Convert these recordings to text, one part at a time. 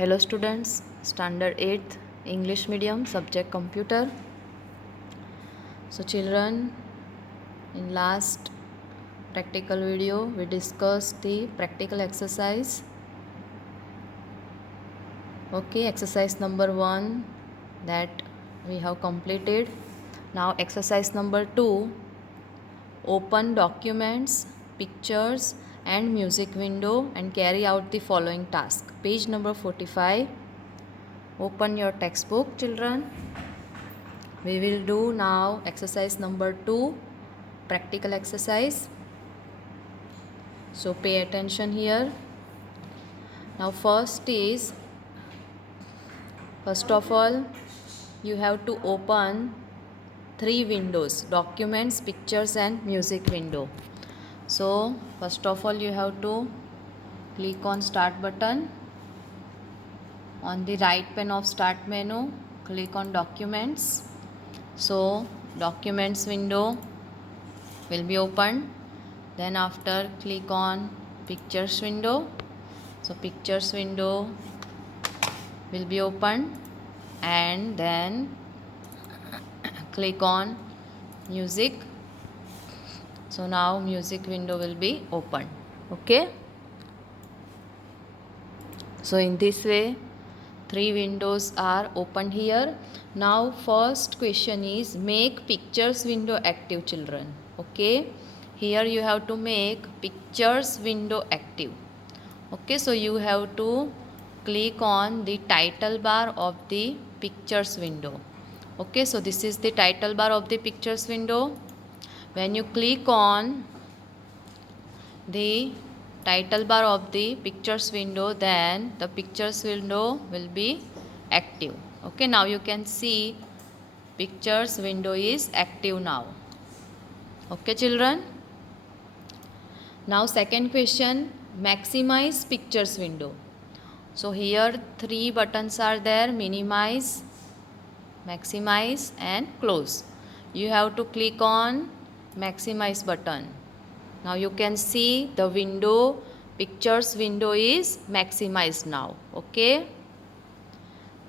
Hello students, standard 8th English medium subject computer. So children, in last practical video we discussed the practical exercise. Okay, exercise number 1 that we have completed. Now exercise number 2, open documents, pictures and music window and carry out the following task. Page number 45. Open your textbook, children. We will do now exercise number 2, practical exercise. So pay attention here. Now first of all, you have to open 3 windows: documents, pictures and music window. So first of all, you have to click on start button. On the right pane of start menu, click on documents. So documents window will be opened. Then after, click on pictures window. So pictures window will be opened, and then click on music. So now music window will be opened. Okay, so in this way 3 windows are opened here. Now first question is, make pictures window active, children. Okay, here you have to make pictures window active. Okay, so you have to click on the title bar of the pictures window. Okay, so this is the title bar of the pictures window. When you click on the title bar of the pictures window, then the pictures window will be active. Okay, now you can see pictures window is active now. Okay children, now second question, maximize pictures window. So here 3 buttons are there: minimize, maximize and close. You have to click on maximize button. Now you can see the window, pictures window is maximized now. Okay,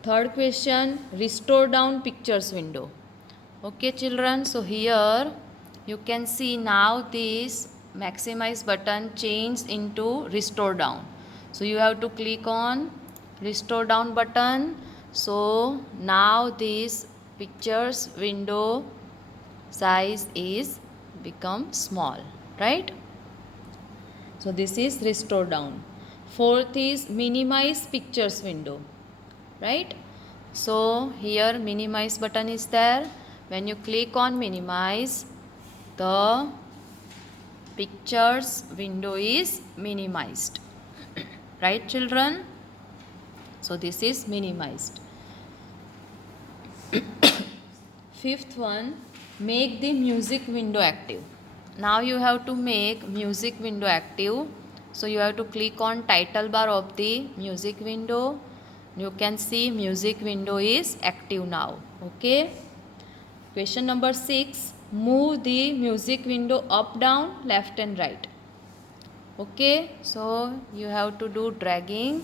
third question, restore down pictures window. Okay children, so here you can see now this maximize button changed into restore down. So you have to click on restore down button. So now this pictures window size is become small, right? So this is restore down. Fourth is minimize pictures window, right? So here minimize button is there. When you click on minimize, the pictures window is minimized. Right children? So this is minimized. Fifth one, make the music window active. Now you have to make music window active. So you have to click on title bar of the music window. You can see music window is active now. Okay. Question number 6, move the music window up, down, left and right. Okay, so you have to do dragging.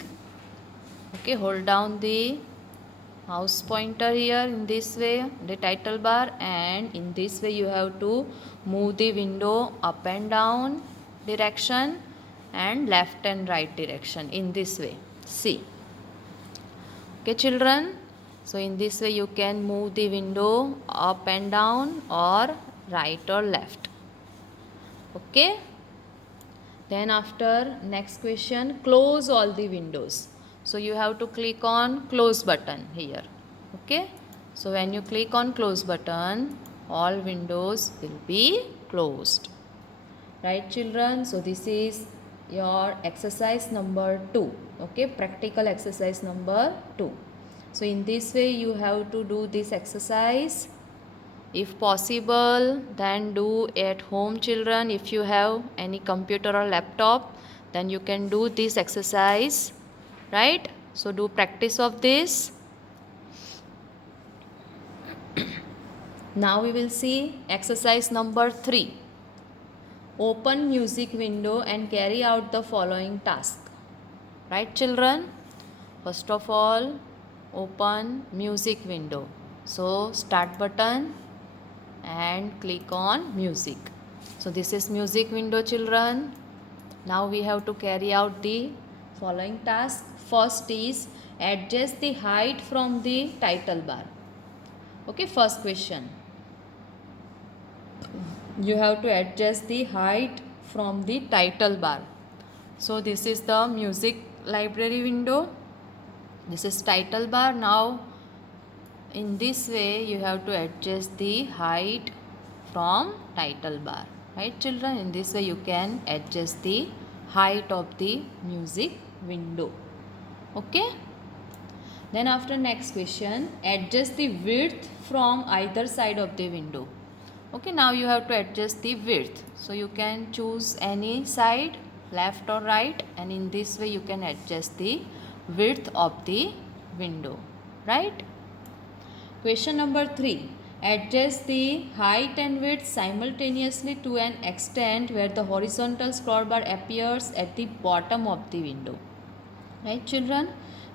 Okay, hold down the mouse pointer here in this way, the title bar, and in this way you have to move the window up and down direction and left and right direction in this way. See. Okay children, so in this way you can move the window up and down or right or left. Okay, then after, next question, close all the windows. So you have to click on close button here. Okay, so when you click on close button, all windows will be closed. Right children, so this is your exercise number 2. Okay, practical exercise number 2. So in this way you have to do this exercise. If possible, then do at home children. If you have any computer or laptop, then you can do this exercise, right? So do practice of this. Now we will see exercise number 3. Open music window and carry out the following task. Right children? First of all, open music window. So start button and click on music. So this is music window, children. Now we have to carry out the following task. First is adjust the height from the title bar. Okay, first question. You have to adjust the height from the title bar. So this is the music library window. This is title bar. Now in this way you have to adjust the height from title bar, right children? In this way you can adjust the height of the music window. Okay, then after next question, adjust the width from either side of the window. Okay, now you have to adjust the width, so you can choose any side, left or right, and in this way you can adjust the width of the window, right? Question number 3. Adjust the height and width simultaneously to an extent where the horizontal scroll bar appears at the bottom of the window. Right children?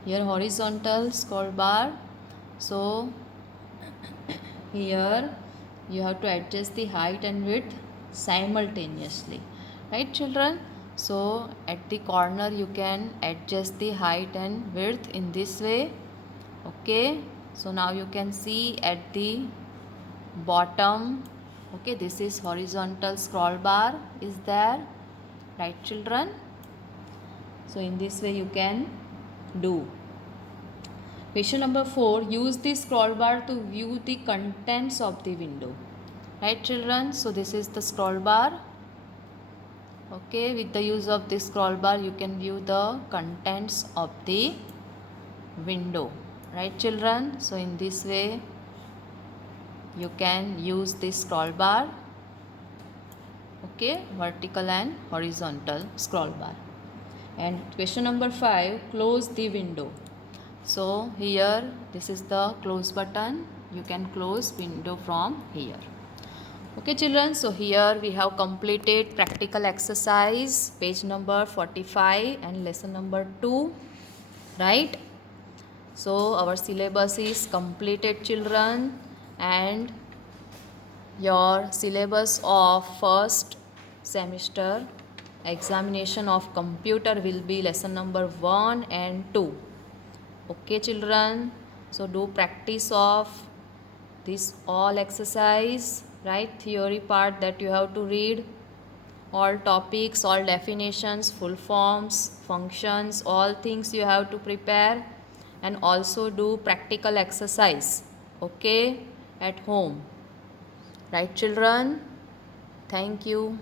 Here horizontal scroll bar. So here you have to adjust the height and width simultaneously. Right children? So at the corner you can adjust the height and width in this way. Okay, so now you can see at the bottom, okay, this is horizontal scroll bar is there, right children? So in this way you can do. Question number 4, use the scroll bar to view the contents of the window, right children? So this is the scroll bar. Okay, with the use of this scroll bar you can view the contents of the window, right children? So in this way you can use this scroll bar. Okay, vertical and horizontal scroll bar. And question number 5, close the window. So here this is the close button, you can close window from here. Okay children, so here we have completed practical exercise page number 45 and lesson number 2, right? So our syllabus is completed children, and your syllabus of first semester examination of computer will be lesson number 1 and 2. Okay children, so do practice of this all exercise, right? Theory part that you have to read all topics, all definitions, full forms, functions, all things you have to prepare, and also do practical exercise, okay, at home, right children? Thank you.